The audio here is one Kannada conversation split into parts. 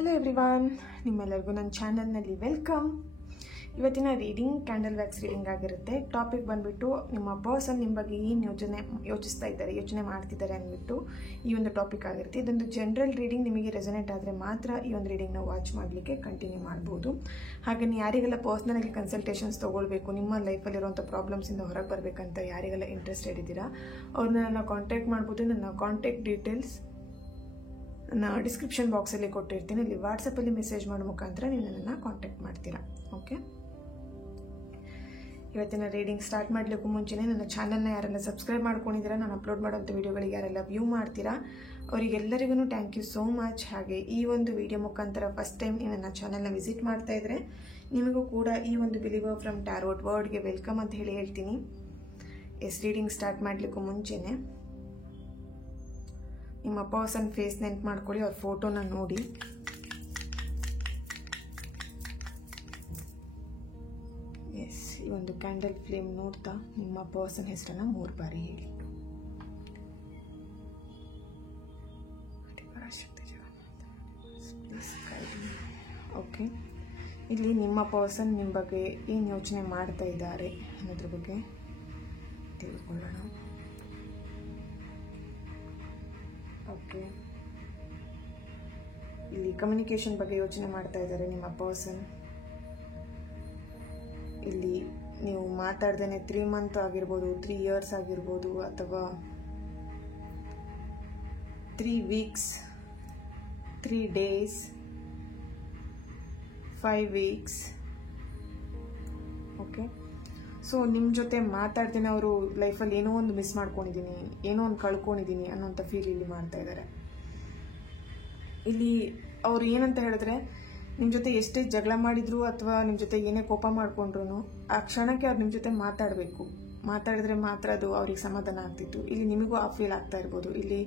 ಹಲೋ ಎವ್ರಿವಾನ್, ನಿಮ್ಮೆಲ್ಲರಿಗೂ ನನ್ನ ಚಾನಲ್ನಲ್ಲಿ ವೆಲ್ಕಮ್. ಇವತ್ತಿನ ರೀಡಿಂಗ್ ಕ್ಯಾಂಡಲ್ ವ್ಯಾಕ್ಸ್ ರೀಡಿಂಗ್ ಆಗಿರುತ್ತೆ. ಟಾಪಿಕ್ ಬಂದುಬಿಟ್ಟು ನಿಮ್ಮ ಪರ್ಸನ್ ನಿಮ್ಮ ಬಗ್ಗೆ ಏನು ಯೋಚನೆ ಮಾಡ್ತಿದ್ದಾರೆ ಅಂದ್ಬಿಟ್ಟು ಈ ಒಂದು ಟಾಪಿಕ್ ಆಗಿರುತ್ತೆ. ಇದೊಂದು ಜನರಲ್ ರೀಡಿಂಗ್. ನಿಮಗೆ ರೆಸೊನೇಟ್ ಆದರೆ ಮಾತ್ರ ಈ ಒಂದು ರೀಡಿಂಗ್ನ ವಾಚ್ ಮಾಡಲಿಕ್ಕೆ ಕಂಟಿನ್ಯೂ ಮಾಡ್ಬೋದು. ಹಾಗೆಯೇ ಯಾರಿಗೆಲ್ಲ ಪರ್ಸ್ನಲಾಗಿ ಕನ್ಸಲ್ಟೇಷನ್ಸ್ ತೊಗೊಳ್ಬೇಕು, ನಿಮ್ಮ ಲೈಫಲ್ಲಿರುವಂಥ ಪ್ರಾಬ್ಲಮ್ಸಿಂದ ಹೊರಗೆ ಬರಬೇಕಂತ ಯಾರಿಗೆಲ್ಲ ಇಂಟ್ರೆಸ್ಟೆಡ್ ಇದ್ದೀರಾ ಅವ್ರನ್ನ ನನ್ನ ಕಾಂಟ್ಯಾಕ್ಟ್ ಮಾಡ್ಬೋದು. ನನ್ನ ಕಾಂಟ್ಯಾಕ್ಟ್ ಡೀಟೇಲ್ಸ್ ನಾನು ಡಿಸ್ಕ್ರಿಪ್ಷನ್ ಬಾಕ್ಸಲ್ಲಿ ಕೊಟ್ಟಿರ್ತೀನಿ. ಇಲ್ಲಿ ವಾಟ್ಸಪ್ಪಲ್ಲಿ ಮೆಸೇಜ್ ಮಾಡೋ ಮುಖಾಂತರ ನೀವು ನನ್ನನ್ನು ಕಾಂಟ್ಯಾಕ್ಟ್ ಮಾಡ್ತೀರಾ. ಓಕೆ, ಇವತ್ತಿನ ರೀಡಿಂಗ್ ಸ್ಟಾರ್ಟ್ ಮಾಡಲಿಕ್ಕೂ ಮುಂಚೆನೇ ನನ್ನ ಚಾನಲ್ನ ಯಾರೆಲ್ಲ ಸಬ್ಸ್ಕ್ರೈಬ್ ಮಾಡ್ಕೊಂಡಿದ್ದೀರಾ, ನಾನು ಅಪ್ಲೋಡ್ ಮಾಡೋಂಥ ವೀಡಿಯೋಗಳಿಗೆ ಯಾರೆಲ್ಲ ವ್ಯೂ ಮಾಡ್ತೀರಾ ಅವರಿಗೆಲ್ಲರಿಗೂ ಥ್ಯಾಂಕ್ ಯು ಸೋ ಮಚ್. ಹಾಗೆ ಈ ಒಂದು ವಿಡಿಯೋ ಮುಖಾಂತರ ಫಸ್ಟ್ ಟೈಮ್ ನೀವು ನನ್ನ ಚಾನಲ್ನ ವಿಸಿಟ್ ಮಾಡ್ತಾ ಇದ್ರೆ ನಿಮಗೂ ಕೂಡ ಈ ಒಂದು ಬಿಲೀವರ್ ಫ್ರಮ್ ಟ್ಯಾರೋಟ್ ವರ್ಡ್ಗೆ ವೆಲ್ಕಮ್ ಅಂತ ಹೇಳ್ತೀನಿ. ರೀಡಿಂಗ್ ಸ್ಟಾರ್ಟ್ ಮಾಡಲಿಕ್ಕೂ ಮುಂಚೆನೇ ನಿಮ್ಮ ಪರ್ಸನ್ ಫೇಸ್ ನೆನ್ಪು ಮಾಡ್ಕೊಳ್ಳಿ, ಅವ್ರ ಫೋಟೋನ ನೋಡಿ. ಎಸ್, ಈ ಒಂದು ಕ್ಯಾಂಡಲ್ ಫ್ಲೇಮ್ ನೋಡ್ತಾ ನಿಮ್ಮ ಪರ್ಸನ್ ಹೆಸರನ್ನ 3 ಬಾರಿ ಹೇಳಿ. ಓಕೆ, ಇಲ್ಲಿ ನಿಮ್ಮ ಪರ್ಸನ್ ನಿಮ್ಮ ಬಗ್ಗೆ ಏನು ಯೋಚನೆ ಮಾಡ್ತಾ ಇದ್ದಾರೆ ಅನ್ನೋದ್ರ ಬಗ್ಗೆ ತಿಳ್ಕೊಳ್ಳೋಣ. ಓಕೆ, ಇಲ್ಲಿ ಕಮ್ಯುನಿಕೇಷನ್ ಬಗ್ಗೆ ಯೋಚನೆ ಮಾಡ್ತಾ ಇದ್ದಾರೆ ನಿಮ್ಮ ಪರ್ಸನ್. ಇಲ್ಲಿ ನೀವು ಮಾತಾಡ್ದೇನೆ 3 ಮಂತ್ ಆಗಿರ್ಬೋದು, 3 ಇಯರ್ಸ್ ಆಗಿರ್ಬೋದು, ಅಥವಾ 3 weeks, 3 days, 5 weeks. Okay, so ನಿಮ್ಮ ಜೊತೆ ಮಾತಾಡ್ತೇನೆ ಅವರು ಲೈಫಲ್ಲಿ ಏನೋ ಒಂದು ಮಿಸ್ ಮಾಡ್ಕೊಂಡಿದ್ದೀನಿ, ಏನೋ ಒಂದು ಕಳ್ಕೊಂಡಿದ್ದೀನಿ ಅನ್ನೋಂಥ ಫೀಲ್ ಇಲ್ಲಿ ಮಾಡ್ತಾ ಇದ್ದಾರೆ. ಇಲ್ಲಿ ಅವ್ರು ಏನಂತ ಹೇಳಿದ್ರೆ, ನಿಮ್ಮ ಜೊತೆ ಎಷ್ಟೇ ಜಗಳ ಮಾಡಿದ್ರು ಅಥವಾ ನಿಮ್ಮ ಜೊತೆ ಏನೇ ಕೋಪ ಮಾಡ್ಕೊಂಡ್ರು ಆ ಕ್ಷಣಕ್ಕೆ ಅವ್ರು ನಿಮ್ಮ ಜೊತೆ ಮಾತಾಡಿದ್ರೆ ಮಾತ್ರ ಅದು ಅವ್ರಿಗೆ ಸಮಾಧಾನ ಆಗ್ತಿತ್ತು. ಇಲ್ಲಿ ನಿಮಗೂ ಆ ಫೀಲ್ ಆಗ್ತಾ ಇರ್ಬೋದು. ಇಲ್ಲಿ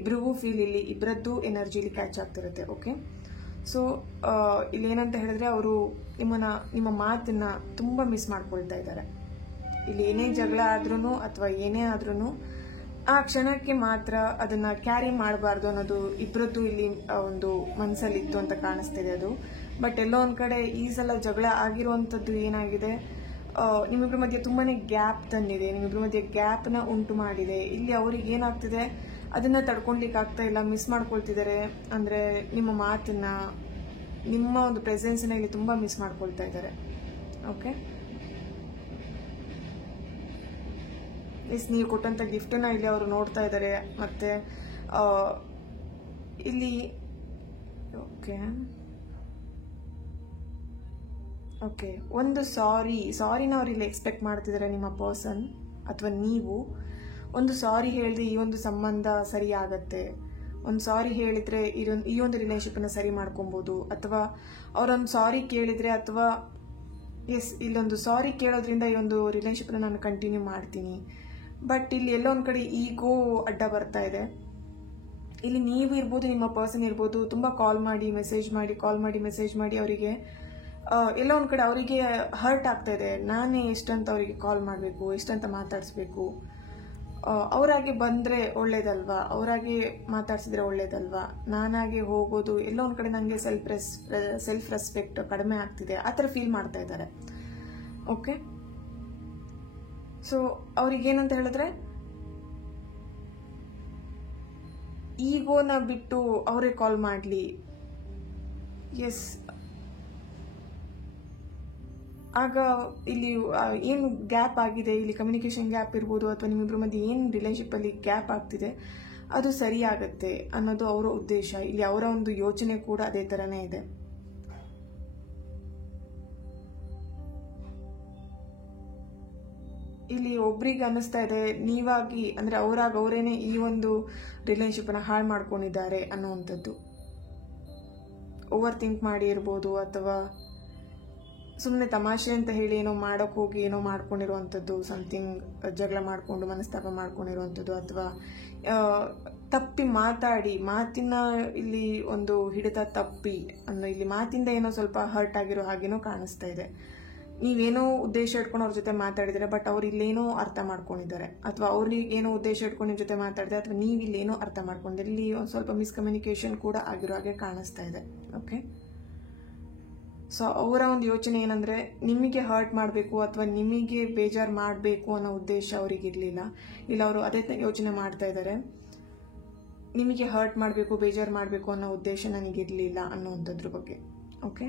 ಇಬ್ರಿಗೂ ಫೀಲ್, ಇಲ್ಲಿ ಇಬ್ಬರದ್ದು ಎನರ್ಜಿ ಇಲ್ಲಿ ಕ್ಯಾಚ್ ಆಗ್ತಿರುತ್ತೆ. ಓಕೆ, ಸೊ ಇಲ್ಲಿ ಏನಂತ ಹೇಳಿದ್ರೆ ಅವರು ನಿಮ್ಮ ಮಾತನ್ನ ತುಂಬ ಮಿಸ್ ಮಾಡ್ಕೊಳ್ತಾ ಇದ್ದಾರೆ. ಇಲ್ಲಿ ಏನೇ ಜಗಳ ಆದ್ರೂ ಅಥವಾ ಏನೇ ಆದ್ರೂ ಆ ಕ್ಷಣಕ್ಕೆ ಮಾತ್ರ ಅದನ್ನ ಕ್ಯಾರಿ ಮಾಡಬಾರ್ದು ಅನ್ನೋದು ಇಬ್ಬರದ್ದು ಇಲ್ಲಿ ಒಂದು ಮನಸ್ಸಲ್ಲಿತ್ತು ಅಂತ ಕಾಣಿಸ್ತಿದೆ ಅದು. ಬಟ್ ಎಲ್ಲೋ ಒಂದ್ ಕಡೆ ಈ ಸಲ ಜಗಳ ಆಗಿರುವಂಥದ್ದು ಏನಾಗಿದೆ, ನಿಮ್ಮಿಬ್ಬರ ಮಧ್ಯೆ ತುಂಬಾನೇ ಗ್ಯಾಪ್ ತಂದಿದೆ, ನಿಮ್ಮಿಬ್ಬರ ಮಧ್ಯೆ ಗ್ಯಾಪ್ನ ಉಂಟು ಮಾಡಿದೆ. ಇಲ್ಲಿ ಅವ್ರಿಗೆ ಏನಾಗ್ತಿದೆ ಅದನ್ನ ತಡ್ಕೊಳ್ಲಿಕ್ಕೆ ಆಗ್ತಾ ಇಲ್ಲ, ಮಿಸ್ ಮಾಡ್ಕೊಳ್ತಿದ್ದಾರೆ. ಅಂದ್ರೆ ನಿಮ್ಮ ಮಾತನ್ನ, ನಿಮ್ಮ ಒಂದು ಪ್ರೆಸೆನ್ಸ್ನ ಇಲ್ಲಿ ತುಂಬಾ ಮಿಸ್ ಮಾಡ್ಕೊಳ್ತಾ ಇದ್ದಾರೆ. ಓಕೆ, ನೀವು ಕೊಟ್ಟಂತ ಗಿಫ್ಟನ್ನ ಇಲ್ಲಿ ಅವರು ನೋಡ್ತಾ ಇದ್ದಾರೆ. ಮತ್ತೆ ಇಲ್ಲಿ ಓಕೆ ಒಂದು ಸಾರಿನ ಅವ್ರು ಇಲ್ಲಿ ಎಕ್ಸ್ಪೆಕ್ಟ್ ಮಾಡ್ತಿದ್ದಾರೆ ನಿಮ್ಮ ಪರ್ಸನ್, ಅಥವಾ ನೀವು ಒಂದು ಸಾರಿ ಹೇಳಿದ್ರೆ ಈ ಒಂದು ಸಂಬಂಧ ಸರಿ ಆಗತ್ತೆ, ಒಂದು ಸಾರಿ ಹೇಳಿದ್ರೆ ಈ ಒಂದು ರಿಲೇಶನ್ಶಿಪ್ನ ಸರಿ ಮಾಡ್ಕೊಬಹುದು, ಅಥವಾ ಅವರೊಂದು ಸಾರಿ ಕೇಳಿದ್ರೆ, ಅಥವಾ ಇಲ್ಲೊಂದು ಸಾರಿ ಕೇಳೋದ್ರಿಂದ ಈ ಒಂದು ರಿಲೇಶನ್ಶಿಪ್ನ ನಾನು ಕಂಟಿನ್ಯೂ ಮಾಡ್ತೀನಿ. ಬಟ್ ಇಲ್ಲಿ ಎಲ್ಲೋ ಒಂದ್ ಕಡೆ ಈಗೋ ಅಡ್ಡ ಬರ್ತಾ ಇದೆ. ಇಲ್ಲಿ ನೀವು ಇರ್ಬೋದು, ನಿಮ್ಮ ಪರ್ಸನ್ ಇರ್ಬೋದು, ತುಂಬಾ ಕಾಲ್ ಮಾಡಿ ಮೆಸೇಜ್ ಮಾಡಿ ಅವರಿಗೆ ಎಲ್ಲೋ ಒಂದ್ ಕಡೆ ಅವರಿಗೆ ಹರ್ಟ್ ಆಗ್ತಾ ಇದೆ. ನಾನೇ ಎಷ್ಟಂತ ಅವರಿಗೆ ಕಾಲ್ ಮಾಡಬೇಕು, ಎಷ್ಟಂತ ಮಾತಾಡಿಸ್ಬೇಕು, ಅವರಾಗೆ ಬಂದ್ರೆ ಒಳ್ಳೇದಲ್ವಾ, ಅವರಾಗೆ ಮಾತಾಡ್ಸಿದ್ರೆ ಒಳ್ಳೇದಲ್ವಾ, ನಾನಾಗೆ ಹೋಗೋದು ಎಲ್ಲೋ ಒಂದ್ ಕಡೆ ನನಗೆ ಸೆಲ್ಫ್ ರೆಸ್ಪೆಕ್ಟ್ ಕಡಿಮೆ ಆಗ್ತಿದೆ, ಆ ಥರ ಫೀಲ್ ಮಾಡ್ತಾ ಇದ್ದಾರೆ. ಓಕೆ, ಸೊ ಅವ್ರಿಗೇನಂತ ಹೇಳಿದ್ರೆ ಈಗೋನ ಬಿಟ್ಟು ಅವರೇ ಕಾಲ್ ಮಾಡಲಿ. ಎಸ್, ಆಗ ಇಲ್ಲಿ ಏನು ಗ್ಯಾಪ್ ಆಗಿದೆ, ಇಲ್ಲಿ ಕಮ್ಯುನಿಕೇಶನ್ ಗ್ಯಾಪ್ ಇರ್ಬೋದು, ಅಥವಾ ನಿಮ್ಮಿಬ್ಬರ ಮಧ್ಯೆ ಏನು ರಿಲೇಶನ್ಶಿಪ್ ಅಲ್ಲಿ ಗ್ಯಾಪ್ ಆಗ್ತಿದೆ ಅದು ಸರಿ ಆಗತ್ತೆ ಅನ್ನೋದು ಅವರ ಉದ್ದೇಶ. ಇಲ್ಲಿ ಅವರ ಒಂದು ಯೋಚನೆ ಕೂಡ ಅದೇ ತರನೇ ಇದೆ. ಇಲ್ಲಿ ಒಬ್ರಿಗೆ ಅನ್ನಿಸ್ತಾ ಇದೆ ನೀವಾಗಿ, ಅಂದ್ರೆ ಅವರೇನೆ ಈ ಒಂದು ರಿಲೇಶನ್ಶಿಪ್ ನ ಹಾಳು ಮಾಡ್ಕೊಂಡಿದ್ದಾರೆ ಅನ್ನೋವಂಥದ್ದು. ಓವರ್ ಥಿಂಕ್ ಮಾಡಿ ಇರ್ಬೋದು, ಅಥವಾ ಸುಮ್ಮನೆ ತಮಾಷೆ ಅಂತ ಹೇಳಿ ಏನೋ ಮಾಡೋಕೆ ಹೋಗಿ ಏನೋ ಮಾಡ್ಕೊಂಡಿರುವಂಥದ್ದು, ಸಮಥಿಂಗ್ ಜಗಳ ಮಾಡ್ಕೊಂಡು ಮನಸ್ತಾಪ ಮಾಡ್ಕೊಂಡಿರುವಂಥದ್ದು, ಅಥವಾ ತಪ್ಪಿ ಮಾತಿನ ಇಲ್ಲಿ ಒಂದು ಹಿಡಿತ ತಪ್ಪಿ ಅಂದ್ರೆ ಇಲ್ಲಿ ಮಾತಿಂದ ಏನೋ ಸ್ವಲ್ಪ ಹರ್ಟ್ ಆಗಿರೋ ಹಾಗೇನೋ ಕಾಣಿಸ್ತಾ ಇದೆ. ನೀವೇನೋ ಉದ್ದೇಶ ಇಟ್ಕೊಂಡು ಅವ್ರ ಜೊತೆ ಮಾತಾಡಿದರೆ, ಬಟ್ ಅವ್ರು ಇಲ್ಲೇನೋ ಅರ್ಥ ಮಾಡ್ಕೊಂಡಿದ್ದಾರೆ, ಅಥವಾ ಅವ್ರಿಗೆ ಏನೋ ಉದ್ದೇಶ ಇಟ್ಕೊಂಡು ನಿಮ್ಮ ಜೊತೆ ಮಾತಾಡಿದ್ರೆ, ಅಥವಾ ನೀವು ಇಲ್ಲೇನೋ ಅರ್ಥ ಮಾಡ್ಕೊಂಡಿದ್ದೀರಿ. ಇಲ್ಲಿ ಒಂದು ಸ್ವಲ್ಪ ಮಿಸ್ಕಮ್ಯುನಿಕೇಶನ್ ಕೂಡ ಆಗಿರೋ ಹಾಗೆ ಕಾಣಿಸ್ತಾ ಇದೆ. ಓಕೆ, ಸೊ ಅವರ ಒಂದು ಯೋಚನೆ ಏನಂದರೆ ನಿಮಗೆ ಹರ್ಟ್ ಮಾಡಬೇಕು ಅಥವಾ ನಿಮಗೆ ಬೇಜಾರು ಮಾಡಬೇಕು ಅನ್ನೋ ಉದ್ದೇಶ ಅವರಿಗಿರಲಿಲ್ಲ. ಇಲ್ಲ, ಅವರು ಅದೇ ಯೋಚನೆ ಮಾಡ್ತಾ ಇದ್ದಾರೆ, ನಿಮಗೆ ಹರ್ಟ್ ಮಾಡಬೇಕು, ಬೇಜಾರು ಮಾಡಬೇಕು ಅನ್ನೋ ಉದ್ದೇಶ ನನಗಿರಲಿಲ್ಲ ಅನ್ನೋವಂಥದ್ರ ಬಗ್ಗೆ. ಓಕೆ,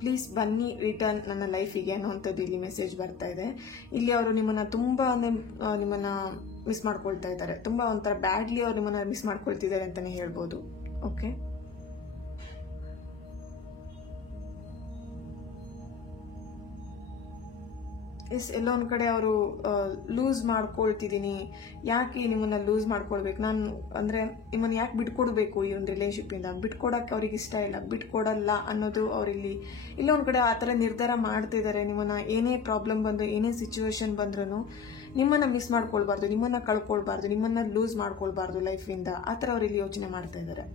ಪ್ಲೀಸ್ ಬನ್ನಿ ರಿಟರ್ನ್ ನನ್ನ ಲೈಫಿಗೆ ಅನ್ನೋವಂಥದ್ದು ಇಲ್ಲಿ ಮೆಸೇಜ್ ಬರ್ತಾ ಇದೆ. ಇಲ್ಲಿ ಅವರು ನಿಮ್ಮನ್ನ ತುಂಬಾ ನಿಮ್ಮನ್ನ ಮಿಸ್ ಮಾಡ್ಕೊಳ್ತಾ ಇದ್ದಾರೆ, ತುಂಬಾ ಒಂಥರ ಬ್ಯಾಡ್ಲಿ ಅವ್ರು ನಿಮ್ಮನ್ನ ಮಿಸ್ ಮಾಡ್ಕೊಳ್ತಿದ್ದಾರೆ ಅಂತಾನೆ ಹೇಳ್ಬೋದು. ಓಕೆ, ಎಲ್ಲೋ ಒಂದ್ ಕಡೆ ಅವರು ಲೂಸ್ ಮಾಡ್ಕೊಳ್ತಿದ್ದೀನಿ, ಯಾಕೆ ನಿಮ್ಮನ್ನ ಲೂಸ್ ಮಾಡ್ಕೊಳ್ಬೇಕು ನಾನು ಅಂದ್ರೆ ನಿಮ್ಮನ್ನ ಯಾಕೆ ಬಿಟ್ಕೊಡ್ಬೇಕು ಈ ಒಂದು ರಿಲೇಶನ್ಶಿಪ್ ಇಂದ, ಬಿಟ್ಕೊಡಕ್ಕೆ ಅವ್ರಿಗೆ ಇಷ್ಟ ಇಲ್ಲ, ಬಿಟ್ಕೊಡಲ್ಲ ಅನ್ನೋದು ಅವ್ರಿಲ್ಲಿ ಇಲ್ಲ ಒಂದ್ ಕಡೆ ಆತರ ನಿರ್ಧಾರ ಮಾಡ್ತಿದ್ದಾರೆ. ನಿಮ್ಮನ್ನ ಏನೇ ಪ್ರಾಬ್ಲಮ್ ಬಂದು ಏನೇ ಸಿಚುವೇಶನ್ ಬಂದ್ರೂ ನಿಮ್ಮನ್ನ ಮಿಸ್ ಮಾಡ್ಕೊಳ್ಬಾರ್ದು, ನಿಮ್ಮನ್ನ ಕಳ್ಕೊಳ್ಬಾರ್ದು, ನಿಮ್ಮನ್ನ ಲೂಸ್ ಮಾಡ್ಕೊಳ್ಬಾರ್ದು ಲೈಫಿಂದ, ಆತರ ಅವ್ರು ಇಲ್ಲಿ ಯೋಚನೆ ಮಾಡ್ತಾ ಇದ್ದಾರೆ.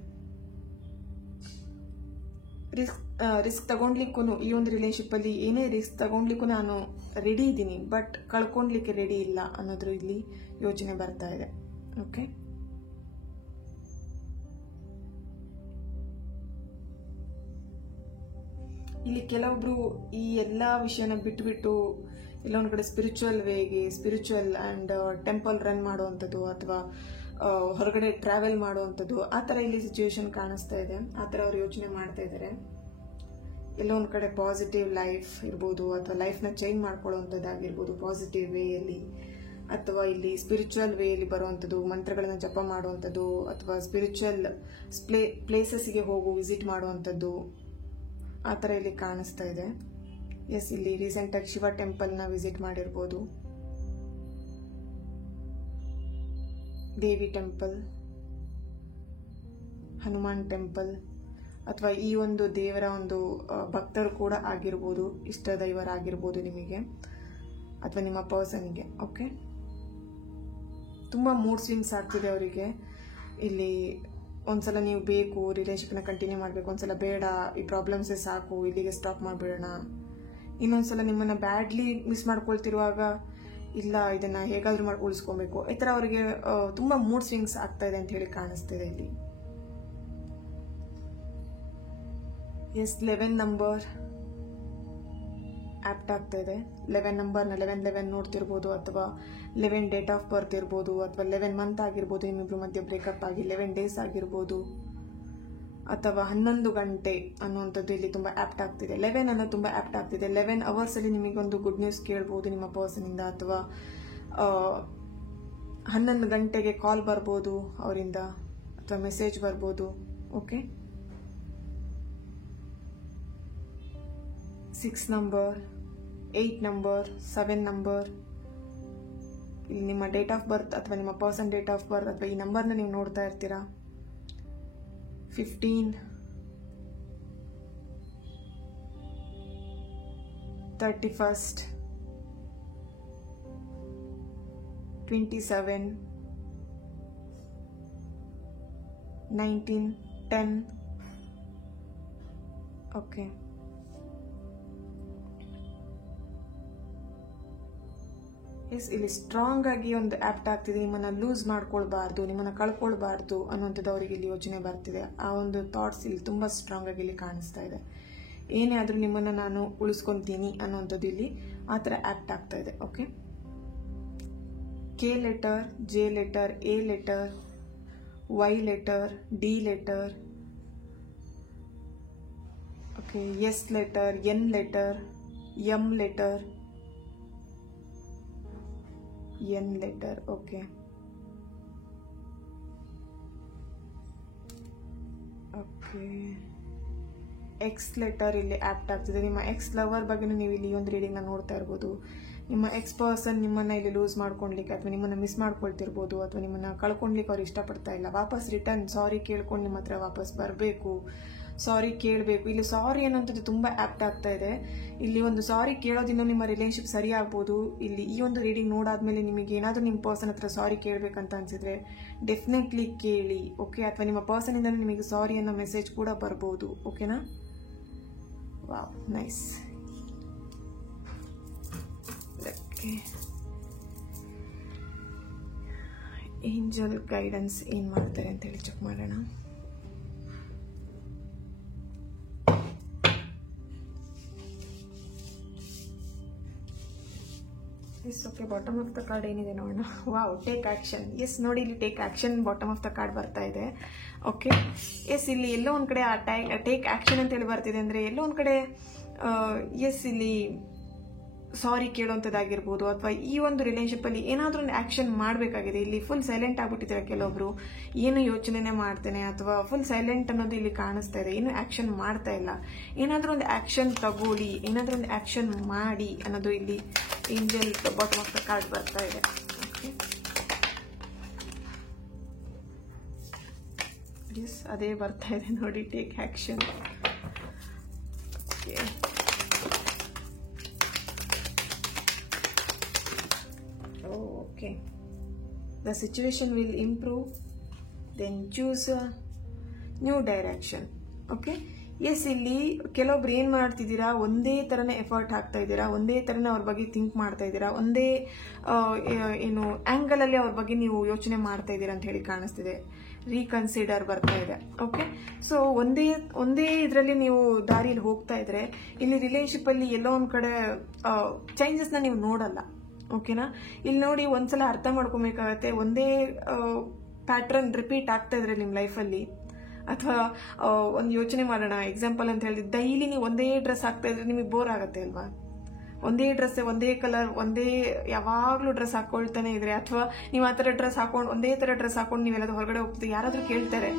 ರಿಸ್ಕ್ ತಗೊಂಡ್ಲಿಕ್ಕೂ ಈ ಒಂದು ರಿಲೇಶನ್ಶಿಪ್ ಅಲ್ಲಿ ಏನೇ ರಿಸ್ಕ್ ತಗೊಂಡ್ಲಿಕ್ಕೂ ನಾನು ರೆಡಿ ಇದ್ದೀನಿ, ಬಟ್ ಕಳ್ಕೊಂಡ್ಲಿಕ್ಕೆ ರೆಡಿ ಇಲ್ಲ ಅನ್ನೋದ್ರ ಇಲ್ಲಿ ಯೋಚನೆ ಬರ್ತಾ ಇದೆ. ಓಕೆ, ಇಲ್ಲಿ ಕೆಲವೊಬ್ರು ಈ ಎಲ್ಲಾ ವಿಷಯನ ಬಿಟ್ಬಿಟ್ಟು ಎಲ್ಲ ಒಂದ್ ಕಡೆ ಸ್ಪಿರಿಚುವಲ್ ವೇಗೆ, ಸ್ಪಿರಿಚುವಲ್ ಅಂಡ್ ಟೆಂಪಲ್ ರನ್ ಮಾಡುವಂಥದ್ದು ಅಥವಾ ಹೊರಗಡೆ ಟ್ರಾವೆಲ್ ಮಾಡುವಂಥದ್ದು, ಆ ಥರ ಇಲ್ಲಿ ಸಿಚುವೇಶನ್ ಕಾಣಿಸ್ತಾ ಇದೆ. ಆ ಥರ ಅವ್ರು ಯೋಚನೆ ಮಾಡ್ತಾ ಇದ್ದಾರೆ. ಎಲ್ಲೋ ಒಂದು ಕಡೆ ಪಾಸಿಟಿವ್ ಲೈಫ್ ಇರ್ಬೋದು, ಅಥವಾ ಲೈಫ್ನ ಚೇಂಜ್ ಮಾಡ್ಕೊಳ್ಳುವಂಥದ್ದಾಗಿರ್ಬೋದು ಪಾಸಿಟಿವ್ ವೇಯಲ್ಲಿ, ಅಥವಾ ಇಲ್ಲಿ ಸ್ಪಿರಿಚುವಲ್ ವೇಯಲ್ಲಿ ಬರುವಂಥದ್ದು, ಮಂತ್ರಗಳನ್ನ ಜಪ ಮಾಡುವಂಥದ್ದು, ಅಥವಾ ಸ್ಪಿರಿಚುವಲ್ ಪ್ಲೇಸಸ್ಗೆ ಹೋಗು ವಿಸಿಟ್ ಮಾಡುವಂಥದ್ದು, ಆ ಥರ ಇಲ್ಲಿ ಕಾಣಿಸ್ತಾ ಇದೆ. ಎಸ್, ಇಲ್ಲಿ ರೀಸೆಂಟಾಗಿ ಶಿವ ಟೆಂಪಲ್ನ ವಿಸಿಟ್ ಮಾಡಿರ್ಬೋದು, ದೇವಿ ಟೆಂಪಲ್, ಹನುಮಾನ್ ಟೆಂಪಲ್, ಅಥವಾ ಈ ಒಂದು ದೇವರ ಒಂದು ಭಕ್ತರು ಕೂಡ ಆಗಿರ್ಬೋದು, ಇಷ್ಟ ದೈವರಾಗಿರ್ಬೋದು ನಿಮಗೆ ಅಥವಾ ನಿಮ್ಮ ಪರ್ಸನ್ಗೆ. ಓಕೆ, ತುಂಬ ಮೂಡ್ ಸ್ವಿಂಗ್ಸ್ ಆಗ್ತಿದೆ ಅವರಿಗೆ. ಇಲ್ಲಿ ಒಂದ್ಸಲ ನೀವು ಬೇಕು ರಿಲೇಶನ್ಶಿಪ್ನ ಕಂಟಿನ್ಯೂ ಮಾಡಬೇಕು, ಒಂದ್ಸಲ ಬೇಡ ಈ ಪ್ರಾಬ್ಲಮ್ಸೇ ಸಾಕು ಇಲ್ಲಿಗೆ ಸ್ಟಾಪ್ ಮಾಡಿಬಿಡೋಣ, ಇನ್ನೊಂದ್ಸಲ ನಿಮ್ಮನ್ನ ಬ್ಯಾಡ್ಲಿ ಮಿಸ್ ಮಾಡ್ಕೊಳ್ತಿರುವಾಗ ಇಲ್ಲ ಇದನ್ನ ಹೇಗಾದ್ರೂ ಮಾಡಿ ಉಳಿಸ್ಕೊಬೇಕು, ಈ ಥರ ಅವರಿಗೆ ತುಂಬ ಮೂಡ್ ಸ್ವಿಂಗ್ಸ್ ಆಗ್ತಾ ಇದೆ ಅಂತ ಹೇಳಿ ಕಾಣಿಸ್ತಿದೆ ಇಲ್ಲಿ. ಎಸ್, 11 ನಂಬರ್ ಆಪ್ಟ್ ಆಗ್ತಾ ಇದೆ. 11 ನಂಬರ್ನ 11 ನೋಡ್ತಿರ್ಬೋದು, ಅಥವಾ 11 ಡೇಟ್ ಆಫ್ ಬರ್ತ್ ಇರ್ಬೋದು, ಅಥವಾ 11 ಮಂತ್ ಆಗಿರ್ಬೋದು, ನಿಮ್ಮಿಬ್ರು ಮಧ್ಯೆ ಬ್ರೇಕಪ್ ಆಗಿ 11 ಡೇಸ್ ಆಗಿರ್ಬೋದು, ಅಥವಾ 11 ಗಂಟೆ ಅನ್ನುವಂಥದ್ದು ಇಲ್ಲಿ ತುಂಬ ಆಪ್ಟ್ ಆಗ್ತಿದೆ. 11 ಅನ್ನೋದು ತುಂಬ ಆಪ್ಟ್ ಆಗ್ತಿದೆ. 11 ಅವರ್ಸ್ ಅಲ್ಲಿ ನಿಮಗೊಂದು ಗುಡ್ ನ್ಯೂಸ್ ಕೇಳ್ಬೋದು ನಿಮ್ಮ ಪರ್ಸನ್ ಇಂದ, ಅಥವಾ 11 ಗಂಟೆಗೆ ಕಾಲ್ ಬರ್ಬೋದು ಅವರಿಂದ, ಅಥವಾ ಮೆಸೇಜ್ ಬರ್ಬೋದು. ಓಕೆ, 6 ನಂಬರ್, 8 ನಂಬರ್, 7 ನಂಬರ್, ಇಲ್ಲಿ ನಿಮ್ಮ ಡೇಟ್ ಆಫ್ ಬರ್ತ್ ಅಥವಾ ನಿಮ್ಮ ಪರ್ಸನ್ ಡೇಟ್ ಆಫ್ ಬರ್ತ್ ಅಥವಾ ಈ ನಂಬರ್ನ ನೀವು ನೋಡ್ತಾ ಇರ್ತೀರಾ. 15, 31st, 27, 19, 10. ಓಕೆ, ಎಸ್, ಇಲ್ಲಿ ಸ್ಟ್ರಾಂಗ್ ಆಗಿ ಒಂದು ಆಪ್ಟ್ ಆಗ್ತಿದೆ. ನಿಮ್ಮನ್ನ ಲೂಸ್ ಮಾಡ್ಕೊಳ್ಬಾರ್ದು, ನಿಮ್ಮನ್ನ ಕಳ್ಕೊಳ್ಬಾರ್ದು ಅನ್ನೋಂಥದ್ದು ಅವರಿಗೆ ಇಲ್ಲಿ ಯೋಚನೆ ಬರ್ತಿದೆ. ಆ ಒಂದು ಥಾಟ್ಸ್ ಇಲ್ಲಿ ತುಂಬಾ ಸ್ಟ್ರಾಂಗ್ ಆಗಿ ಇಲ್ಲಿ ಕಾಣಿಸ್ತಾ ಇದೆ. ಏನೇ ಆದ್ರೂ ನಿಮ್ಮನ್ನ ನಾನು ಉಳಿಸ್ಕೊಂತೀನಿ ಅನ್ನೋಂಥದ್ದು ಇಲ್ಲಿ ಆ ಥರ ಆಪ್ಟ್ ಆಗ್ತಾ ಇದೆ. Okay, K letter, J letter, A letter, Y letter, D letter, okay, S letter, N letter, M letter, N letter. Okay, okay, X letter ಇಲ್ಲಿ ಆಪ್ಟ್ ಆಗ್ತಿದೆ. ನಿಮ್ಮ ಎಕ್ಸ್ ಲವರ್ ಬಗ್ಗೆ ನೀವು ಇಲ್ಲಿ ಒಂದು ರೀಡಿಂಗ್ ನ ನೋಡ್ತಾ ಇರ್ಬೋದು. ನಿಮ್ಮ ಎಕ್ಸ್ ಪರ್ಸನ್ ನಿಮ್ಮನ್ನ ಇಲ್ಲಿ ಲೂಸ್ ಮಾಡ್ಕೊಳ್ಲಿಕ್ಕೆ ಅಥವಾ ನಿಮ್ಮನ್ನ ಮಿಸ್ ಮಾಡ್ಕೊಳ್ತಿರ್ಬೋದು, ಅಥವಾ ನಿಮ್ಮನ್ನ ಕಳ್ಕೊಳ್ಲಿಕ್ಕೆ ಅವ್ರು ಇಷ್ಟಪಡ್ತಾ ಇಲ್ಲ. ವಾಪಸ್ ರಿಟರ್ನ್ ಸಾರಿ ಕೇಳ್ಕೊಂಡು ನಿಮ್ಮ ಹತ್ರ ವಾಪಸ್ ಬರಬೇಕು, ಸಾರಿ ಕೇಳಬೇಕು. ಇಲ್ಲಿ ಸಾರಿ ಅನ್ನೋಂಥದ್ದು ತುಂಬಾ ಆಪ್ಟ್ ಆಗ್ತಾ ಇದೆ. ಇಲ್ಲಿ ಒಂದು ಸಾರಿ ಕೇಳೋದ್ರಿಂದ ನಿಮ್ಮ ರಿಲೇಶನ್ಶಿಪ್ ಸರಿ ಆಗ್ಬೋದು. ಇಲ್ಲಿ ಈ ಒಂದು ರೀಡಿಂಗ್ ನೋಡಾದ್ಮೇಲೆ ನಿಮಗೆ ಏನಾದ್ರೂ ನಿಮ್ಮ ಪರ್ಸನ್ ಹತ್ರ ಸಾರಿ ಕೇಳಬೇಕಂತ ಅನ್ಸಿದ್ರೆ ಡೆಫಿನೆಟ್ಲಿ ಕೇಳಿ. ಓಕೆ, ಅಥವಾ ನಿಮ್ಮ ಪರ್ಸನ್ ಇಂದ ನಿಮಗೆ ಸಾರಿ ಅನ್ನೋ ಮೆಸೇಜ್ ಕೂಡ ಬರ್ಬೋದು. ಓಕೆನಾ? Wow, nice. Okay, angel guidance ಏನು ಮಾಡ್ತಾರೆ ಅಂತೇಳಿ ಚೆಕ್ ಮಾಡೋಣ. Yes, okay, bottom of the card ಏನಿದೆ ನೋಡೋಣ. Wow, take action. ಎಸ್, ನೋಡಿ ಇಲ್ಲಿ take action bottom of the card ಬರ್ತಾ ಇದೆ. ಓಕೆ, ಎಸ್, ಇಲ್ಲಿ ಎಲ್ಲೋ ಒಂದು ಕಡೆ ಆ ಟೇಕ್ ಆಕ್ಷನ್ ಅಂತೇಳಿ ಬರ್ತಿದೆ ಅಂದರೆ ಎಲ್ಲೋ ಒಂದು ಕಡೆ ಎಸ್ ಇಲ್ಲಿ ಸಾರಿ ಕೇಳೋಂಥದ್ದಾಗಿರ್ಬೋದು, ಅಥವಾ ಈ ಒಂದು ರಿಲೇಶನ್ಶಿಪ್ಪಲ್ಲಿ ಏನಾದರೂ ಒಂದು ಆ್ಯಕ್ಷನ್ ಮಾಡಬೇಕಾಗಿದೆ. ಇಲ್ಲಿ ಫುಲ್ ಸೈಲೆಂಟ್ ಆಗ್ಬಿಟ್ಟಿದ್ದಾರೆ ಕೆಲವೊಬ್ರು, ಏನು ಯೋಚನೆನೇ ಮಾಡ್ತೇನೆ, ಅಥವಾ ಫುಲ್ ಸೈಲೆಂಟ್ ಅನ್ನೋದು ಇಲ್ಲಿ ಕಾಣಿಸ್ತಾ ಇದೆ, ಏನು ಆ್ಯಕ್ಷನ್ ಮಾಡ್ತಾ ಇಲ್ಲ. ಏನಾದರೂ ಒಂದು ಆ್ಯಕ್ಷನ್ ತಗೊಳ್ಳಿ, ಏನಾದರೂ ಒಂದು ಆ್ಯಕ್ಷನ್ ಮಾಡಿ ಅನ್ನೋದು ಇಲ್ಲಿ angel bottom of the card ಬರ್ತಾ ಇದೆ. ಓಕೆ, ಎಸ್, ಅದೇ ಬರ್ತಾ ಇದೆ ನೋಡಿ, take action. Okay, okay, the situation will improve, then choose a new direction. okay, yes, ಇಲ್ಲಿ ಕೆಲವೊಬ್ರು ಏನು ಮಾಡ್ತಿದ್ದೀರಾ, ಒಂದೇ ಥರನೇ ಎಫರ್ಟ್ ಹಾಕ್ತಾ ಇದ್ದೀರಾ, ಒಂದೇ ಥರನೇ ಅವ್ರ ಬಗ್ಗೆ ಥಿಂಕ್ ಮಾಡ್ತಾ ಇದ್ದೀರಾ, ಒಂದೇ ಏನು ಆ್ಯಂಗಲಲ್ಲಿ ಅವ್ರ ಬಗ್ಗೆ ನೀವು ಯೋಚನೆ ಮಾಡ್ತಾ ಇದ್ದೀರಾ ಅಂತ ಹೇಳಿ ಕಾಣಿಸ್ತಿದೆ. ರೀಕನ್ಸಿಡರ್ ಬರ್ತಾ ಇದೆ. ಓಕೆ, ಸೊ ಒಂದೇ ಇದರಲ್ಲಿ ನೀವು ದಾರಿಯಲ್ಲಿ ಹೋಗ್ತಾ ಇದ್ರೆ ಇಲ್ಲಿ ರಿಲೇಶನ್ಶಿಪ್ಪಲ್ಲಿ ಎಲ್ಲೋ ಒಂದು ಕಡೆ ಚೇಂಜಸ್ನ ನೀವು ನೋಡಲ್ಲ. ಓಕೆನಾ, ಇಲ್ಲಿ ನೋಡಿ ಒಂದ್ಸಲ ಅರ್ಥ ಮಾಡ್ಕೊಬೇಕಾಗತ್ತೆ, ಒಂದೇ ಪ್ಯಾಟ್ರನ್ ರಿಪೀಟ್ ಆಗ್ತಾ ಇದ್ರೆ ನಿಮ್ಮ ಲೈಫಲ್ಲಿ, ಅಥವಾ ಒಂದು ಯೋಚನೆ ಮಾಡೋಣ, ಎಕ್ಸಾಂಪಲ್ ಅಂತ ಹೇಳಿದ್ರೆ ಡೈಲಿ ನೀವು ಒಂದೇ ಡ್ರೆಸ್ ಹಾಕ್ತಾ ಇದ್ರೆ ನಿಮಗೆ ಬೋರ್ ಆಗುತ್ತೆ ಅಲ್ವಾ. ಒಂದೇ ಡ್ರೆಸ್, ಒಂದೇ ಕಲರ್, ಒಂದೇ ಯಾವಾಗಲೂ ಡ್ರೆಸ್ ಹಾಕೊಳ್ತಾನೆ ಇದ್ರೆ, ಅಥವಾ ನೀವು ಆ ಥರ ಡ್ರೆಸ್ ಹಾಕೊಂಡು ಒಂದೇ ಥರ ಡ್ರೆಸ್ ಹಾಕೊಂಡು ನೀವೆಲ್ಲರೂ ಹೊರಗಡೆ ಹೋಗ್ತೀವಿ, ಯಾರಾದರೂ ಕೇಳ್ತಾರೆ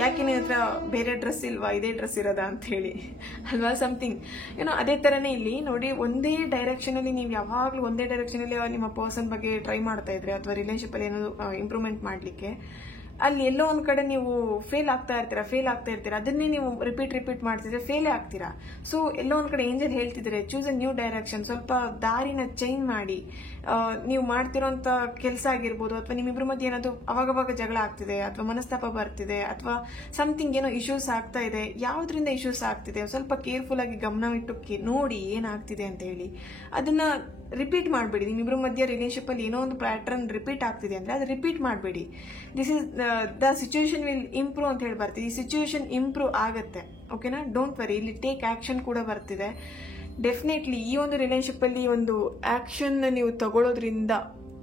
ಯಾಕೆ ನಿನ್ನ ಹತ್ರ ಬೇರೆ ಡ್ರೆಸ್ ಇಲ್ವಾ, ಇದೇ ಡ್ರೆಸ್ ಇರೋದಾ ಅಂತ ಹೇಳಿ ಅಲ್ವಾ, ಸಮಥಿಂಗ್ ಏನೋ. ಅದೇ ಥರನೇ ಇಲ್ಲಿ ನೋಡಿ, ಒಂದೇ ಡೈರೆಕ್ಷನಲ್ಲಿ ನೀವು ಯಾವಾಗಲೂ ಒಂದೇ ಡೈರೆಕ್ಷನಲ್ಲಿ ನಿಮ್ಮ ಪರ್ಸನ್ ಬಗ್ಗೆ ಟ್ರೈ ಮಾಡ್ತಾ ಇದ್ರೆ, ಅಥವಾ ರಿಲೇಶನ್ಶಿಪ್ಪಲ್ಲಿ ಏನೋ ಇಂಪ್ರೂವ್ಮೆಂಟ್ ಮಾಡಲಿಕ್ಕೆ, ಅಲ್ಲಿ ಎಲ್ಲೋ ಒಂದು ಕಡೆ ನೀವು ಫೇಲ್ ಆಗ್ತಾ ಇರ್ತೀರಾ, ಅದನ್ನೇ ನೀವು ರಿಪೀಟ್ ಮಾಡ್ತಿದ್ರೆ ಫೇಲೇ ಆಗ್ತೀರಾ. ಸೊ ಎಲ್ಲೋ ಒಂದು ಕಡೆ ಏಂಜಲ್ ಹೇಳ್ತಿದ್ರೆ, ಚೂಸ್ ಅ ನ್ಯೂ ಡೈರೆಕ್ಷನ್, ಸ್ವಲ್ಪ ದಾರಿನ ಚೇಂಜ್ ಮಾಡಿ. ನೀವು ಮಾಡ್ತಿರೋಂಥ ಕೆಲಸ ಆಗಿರ್ಬೋದು, ಅಥವಾ ನಿಮ್ಮಿಬ್ಬರ ಮಧ್ಯೆ ಏನಾದ್ರು ಅವಾಗವಾಗ ಜಗಳ ಆಗ್ತಿದೆ, ಅಥವಾ ಮನಸ್ತಾಪ ಬರ್ತಿದೆ, ಅಥವಾ ಸಮಥಿಂಗ್ ಏನೋ ಇಶ್ಯೂಸ್ ಆಗ್ತಾ ಇದೆ. ಯಾವುದರಿಂದ ಇಶ್ಯೂಸ್ ಆಗ್ತಿದೆ ಸ್ವಲ್ಪ ಕೇರ್ಫುಲ್ ಆಗಿ ಗಮನವಿಟ್ಟು ನೋಡಿ ಏನಾಗ್ತಿದೆ ಅಂತ ಹೇಳಿ. ಅದನ್ನ ರಿಪೀಟ್ ಮಾಡಬೇಡಿ. ನಿಮ್ಮಿಬ್ಬರ ಮಧ್ಯೆ ರಿಲೇಶನ್ಶಿಪ್ ಅಲ್ಲಿ ಏನೋ ಒಂದು ಪ್ಯಾಟರ್ನ್ ರಿಪೀಟ್ ಆಗ್ತಿದೆ ಅಂದ್ರೆ ಅದು ರಿಪೀಟ್ ಮಾಡಬೇಡಿ. This is the situation will improve ಅಂತ ಹೇಳಿ ಬರ್ತಿದೆ. ಈ ಸಿಚುವೇಶನ್ ಇಂಪ್ರೂವ್ ಆಗುತ್ತೆ. ಓಕೆನಾ, ಡೋಂಟ್ ವರಿ. ಇಲ್ಲಿ ಟೇಕ್ ಆಕ್ಷನ್ ಕೂಡ ಬರ್ತಿದೆ. ಡೆಫಿನೆಟ್ಲಿ ಈ ಒಂದು ರಿಲೇಶನ್ಶಿಪ್ ಅಲ್ಲಿ ಒಂದು ಆಕ್ಷನ್ ನೀವು ತಗೊಳ್ಳೋದ್ರಿಂದ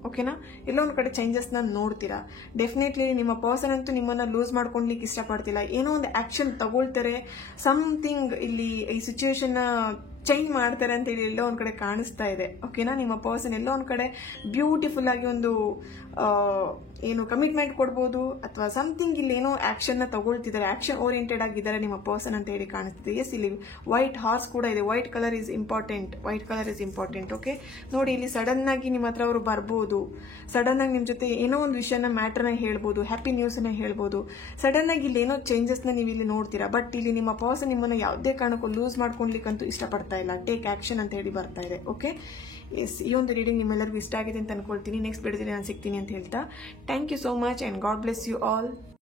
ಓಕೆನಾ ಎಲ್ಲೋ ಒಂದು ಕಡೆ ಚೇಂಜಸ್ನ ನೋಡ್ತೀರಾ. ಡೆಫಿನೆಟ್ಲಿ ನಿಮ್ಮ ಪರ್ಸನ್ ಅಂತೂ ನಿಮ್ಮನ್ನ ಲೂಸ್ ಮಾಡ್ಕೊಳ್ಲಿಕ್ಕೆ ಇಷ್ಟಪಡ್ತಿಲ್ಲ. ಏನೋ ಒಂದು ಆಕ್ಷನ್ ತಗೊಳ್ತಾರೆ, ಸಮಥಿಂಗ್ ಇಲ್ಲಿ ಈ ಸಿಚುವೇಶನ್ ಚೇಂಜ್ ಮಾಡ್ತಾರೆ ಅಂತ ಹೇಳಿ ಎಲ್ಲೋ ಒಂದ್ ಕಡೆ ಕಾಣಿಸ್ತಾ ಇದೆ. ಓಕೆನಾ, ನಿಮ್ಮ ಪರ್ಸನ್ ಎಲ್ಲೋ ಒಂದ್ ಕಡೆ ಬ್ಯೂಟಿಫುಲ್ ಆಗಿ ಒಂದು ಏನು ಕಮಿಟ್ಮೆಂಟ್ ಕೊಡ್ಬೋದು, ಅಥವಾ ಸಮಥಿಂಗ್ ಇಲ್ಲಿ ಏನೋ ಆಕ್ಷನ್ ನ ತಗೊಳ್ತಿದ್ದಾರೆ, ಆಕ್ಷನ್ ಓರಿಯೆಂಟೆಡ್ ಆಗಿದ್ದಾರೆ ನಿಮ್ಮ ಪರ್ಸನ್ ಅಂತ ಹೇಳಿ ಕಾಣಿಸ್ತಿದೆ. ಎಸ್, ಇಲ್ಲಿ ವೈಟ್ ಹಾರ್ಸ್ ಕೂಡ ಇದೆ. White colour is important. Okay, ನೋಡಿ ಇಲ್ಲಿ ಸಡನ್ ಆಗಿ ನಿಮ್ಮ ಹತ್ರ ಅವರು ಬರ್ಬೋದು, ಸಡನ್ ಆಗಿ ನಿಮ್ ಜೊತೆ ಏನೋ ಒಂದು ವಿಷಯನ ಮ್ಯಾಟರ್ನ ಹೇಳ್ಬೋದು, ಹ್ಯಾಪಿ ನ್ಯೂಸ್ ನ ಹೇಳ್ಬೋದು. ಸಡನ್ ಆಗಿ ಇಲ್ಲಿ ಏನೋ ಚೇಂಜಸ್ ನ ನೀವು ಇಲ್ಲಿ ನೋಡ್ತೀರಾ. ಬಟ್ ಇಲ್ಲಿ ನಿಮ್ಮ ಪರ್ಸನ್ ನಿಮ್ಮನ್ನ ಯಾವುದೇ ಕಾರಣಕ್ಕೂ ಲೂಸ್ ಮಾಡ್ಕೊಳ್ಲಿಕ್ಕಂತೂ ಇಷ್ಟಪಡ್ತಾ ಇಲ್ಲ. ಟೇಕ್ ಆಕ್ಷನ್ ಅಂತ ಹೇಳಿ ಬರ್ತಾ ಇದೆ. ಓಕೆ, ಎಸ್, ಈ ಒಂದು ರೀಡಿಂಗ್ ನಿಮ್ಮೆಲ್ಲರಿಗೂ ಇಷ್ಟ ಆಗಿದೆ ಅಂತ ಅನ್ಕೊಳ್ತೀನಿ. ನೆಕ್ಸ್ಟ್ ವಿಡಿಯೋದಲ್ಲಿ ನಾನು ಸಿಗ್ತೀನಿ ಅಂತ ಹೇಳ್ತಾ thank you so much and God bless you all.